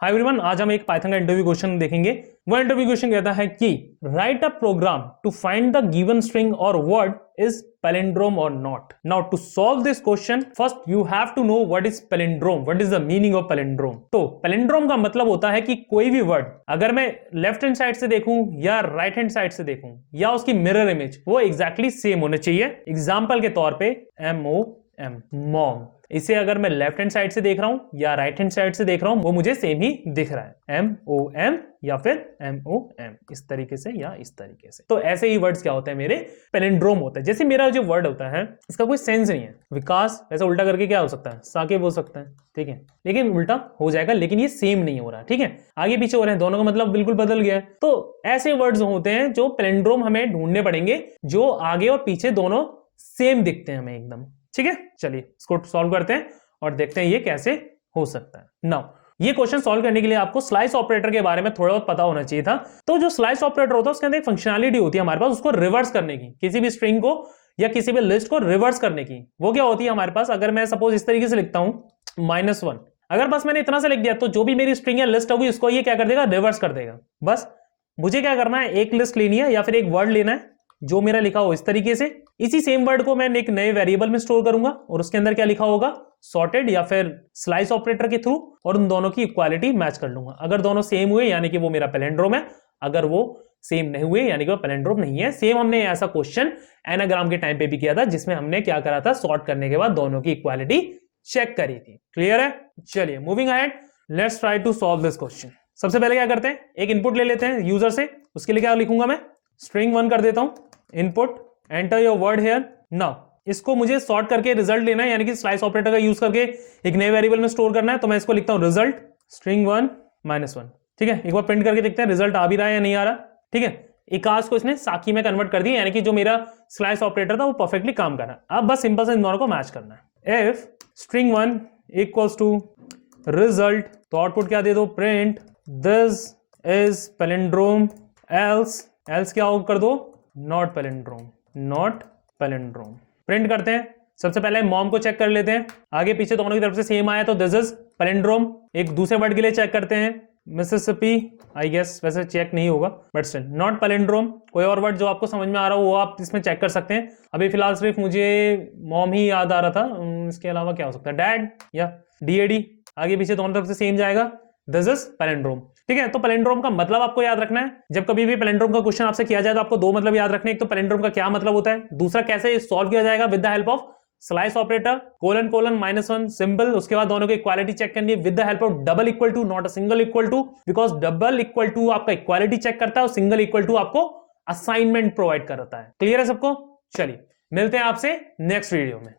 Hi everyone, आज हम एक पाइथन का इंटरव्यू क्वेश्चन देखेंगे। वो इंटरव्यू क्वेश्चन कहता है कि write a program to find the given string और वर्ड इज पैलिंड्रोम और not. Now to solve this question first you have to know what is palindrome, what is the meaning of palindrome. तो palindrome का मतलब होता है कि कोई भी वर्ड अगर मैं लेफ्ट हैंड साइड से देखूं या राइट हैंड साइड से देखूं या उसकी मिरर इमेज वो एग्जैक्टली सेम होने चाहिए। एग्जाम्पल के तौर पे MOM मॉम, इसे अगर मैं लेफ्ट हैंड साइड से देख रहा हूं या राइट हैंड साइड से देख रहा हूं वो मुझे सेम ही दिख रहा है, MOM या फिर MOM, इस तरीके से या इस तरीके से। तो ऐसे ही वर्ड्स क्या होते हैं, मेरे पैलिंड्रोम होता है। जैसे मेरा जो वर्ड होता है इसका कोई सेंस नहीं है, विकास वैसे उल्टा करके क्या हो सकता है, साकेब हो सकता है, ठीक है, लेकिन उल्टा हो जाएगा, लेकिन ये सेम नहीं हो रहा, ठीक है, आगे पीछे हो रहे हैं, दोनों का मतलब बिल्कुल बदल गया है। तो ऐसे वर्ड्स होते हैं जो पैलिंड्रोम हमें ढूंढने पड़ेंगे, जो आगे और पीछे दोनों सेम दिखते हैं हमें एकदम, ठीक है। चलिए इसको सॉल्व करते हैं और देखते हैं ये कैसे हो सकता है। नाउ ये क्वेश्चन सॉल्व करने के लिए आपको स्लाइस ऑपरेटर के बारे में थोड़ा बहुत पता होना चाहिए था। तो जो स्लाइस ऑपरेटर होता है उसके अंदर एक फंक्शनैलिटी होती है हमारे पास, उसको रिवर्स करने की, किसी भी स्ट्रिंग को या किसी भी लिस्ट को रिवर्स करने की। वो क्या होती है हमारे पास, अगर मैं सपोज इस तरीके से लिखता हूं -1, अगर बस मैंने इतना से लिख दिया तो जो भी मेरी स्ट्रिंग या लिस्ट होगी उसको ये क्या कर देगा, रिवर्स कर देगा। बस मुझे क्या करना है, एक लिस्ट लेनी है या फिर एक वर्ड लेना है जो मेरा लिखा हो इस तरीके से, इसी सेम वर्ड को मैं एक नए वेरिएबल में स्टोर करूंगा और उसके अंदर क्या लिखा होगा, सॉर्टेड या फिर स्लाइस ऑपरेटर के थ्रू, और उन दोनों की इक्वालिटी मैच कर लूंगा। अगर दोनों सेम हुए यानी कि वो मेरा पैलिंड्रोम है, अगर वो सेम नहीं हुए यानी कि वो पैलिंड्रोम नहीं है। सेम हमने ऐसा क्वेश्चन एनाग्राम के टाइम पे भी किया था, जिसमें हमने क्या करा था, सॉर्ट करने के बाद दोनों की इक्वालिटी चेक करी थी। क्लियर है? चलिए moving ahead, let's try to solve this question. सबसे पहले क्या करते हैं, एक इनपुट ले लेते हैं यूजर से। उसके लिए क्या लिखूंगा मैं, स्ट्रिंग 1 कर देता हूं, input, enter your word here. Now इसको मुझे सॉर्ट करके रिजल्ट लेना है, यानी कि स्लाइस ऑपरेटर का यूज करके एक नए वेरिएबल में स्टोर करना है। तो मैं इसको लिखता हूं रिजल्ट स्ट्रिंग 1 -1, ठीक है। एक बार प्रिंट करके देखते हैं रिजल्ट आ भी रहा है या नहीं आ रहा, ठीक है। इकास को इसने साकी में कन्वर्ट कर दिया, यानी कि जो मेरा स्लाइस ऑपरेटर था वो परफेक्टली काम कर रहा है। अब बस सिंपल से इन दोनों को मैच करना है। If string 1 equals to result, तो आउटपुट क्या दे दो, print this is palindrome, else क्या कर दो, नॉट पैलिंड्रोम। प्रिंट करते हैं। सबसे पहले मॉम को चेक कर लेते हैं, आगे पीछे दोनों की तरफ से सेम आया तो दिस इज पैलिंड्रोम। एक दूसरे वर्ड के लिए चेक करते हैं, मिसिसिपी, आई गेस वैसे चेक नहीं होगा बट स्टिल नॉट पैलिंड्रोम। कोई और वर्ड जो आपको समझ में आ रहा हो वो आप इसमें चेक कर सकते हैं। अभी फिलहाल सिर्फ मुझे मॉम ही याद आ रहा था, इसके अलावा क्या हो सकता है, डैड या DAD। आगे पीछे दोनों तरफ से सेम जाएगा, दिस इज पैलिंड्रोम, ठीक है। तो पैलिंड्रोम का मतलब आपको याद रखना है। जब कभी भी पैलिंड्रोम का क्वेश्चन आपसे किया जाए तो आपको दो मतलब याद रखने, एक तो पैलिंड्रोम का क्या मतलब होता है, दूसरा कैसे सॉल्व किया जाएगा with the help of slice operator, colon colon -1 simple. उसके बाद दोनों की इक्वालिटी चेक करनी है with the help of double equal to, not a single equal to, because double equal to आपका इक्वालिटी चेक करता है और सिंगल इक्वल टू आपको असाइनमेंट प्रोवाइड करता है। क्लियर है सबको? चलिए मिलते हैं आपसे नेक्स्ट वीडियो में।